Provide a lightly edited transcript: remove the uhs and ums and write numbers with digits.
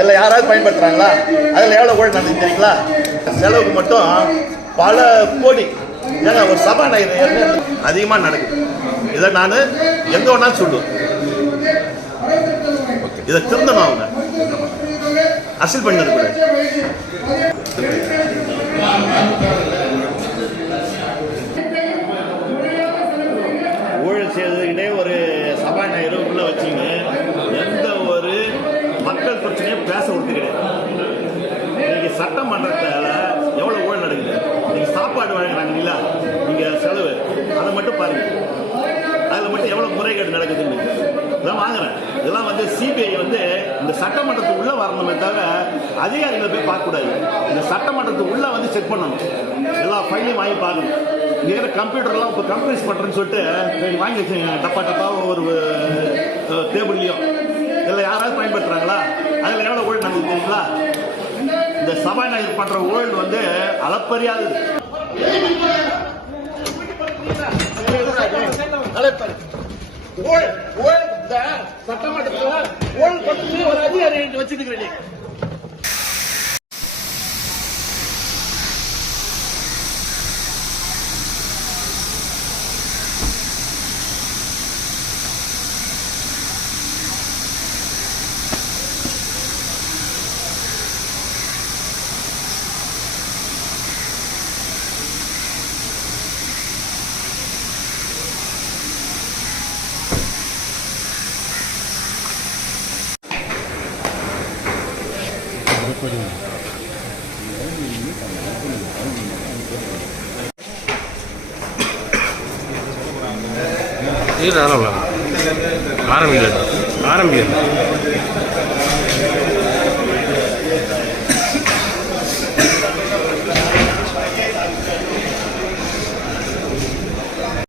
இல்ல யாராவது பயன்படுத்துறாங்களா? அதுல எவ்வளவு ஊழல் நடந்து தெரியுங்களா? செலவுக்கு மட்டும் பல கோடி. ஏன்னா ஒரு சபாநாயகர் அதிகமா நடக்குது. இதை நான் எங்க வேணாலும் சொல்லுவேன். இதை திருந்தணும், அவங்க அரசியல் பண்ணிருக்கூடாது. ஊழல் செய்வதற்கிட்டே ஒரு சபாநாயகர் உள்ள வச்சிங்க எந்த ஒரு மக்கள் பிரச்சனையும் பேச விட்டு கிடையாது. இன்னைக்கு சட்டமன்றத்தில் எவ்வளவு ஊழல் நடக்குது. நீங்க சாப்பாடு வழங்குறாங்க இல்ல, நீங்க செலவு அதை மட்டும் பாருங்க. அதுல மட்டும் எவ்வளவு முறைகேடு நடக்குதுன்னு இதெல்லாம் வாங்குறேன். இதெல்லாம் சிபிஐ இந்த சட்டமன்றத்துக்கு உள்ள வரணுமே தவிர அதிகாரிகளை போய் பார்க்க கூடாது. இந்த சட்டமன்றத்துக்கு உள்ள செக் பண்ணணும். எல்லா ஃபைலையும் வாங்கி பார்க்கணும். இங்க இருக்கிற கம்ப்யூட்டர்லாம் இப்போ கம்ப்யூட்டர்ஸ் பண்றேன்னு சொல்லிட்டு வாங்கி வச்சுங்க டப்பா டப்பா ஒரு டேபிள்லயும். இதில் யாராவது பயன்படுத்துறாங்களா? அதுல எவ்வளவு ஊழல் நமக்கு தெரியுங்களா? இந்த சபாநாயகர் பண்ற ஊழல் அளப்பரியாது. சட்டமன்றத்தில் ஊழல் பற்றி ஒரு அதிகாரி வச்சிருக்கிறேன். ஆரம்பிக்க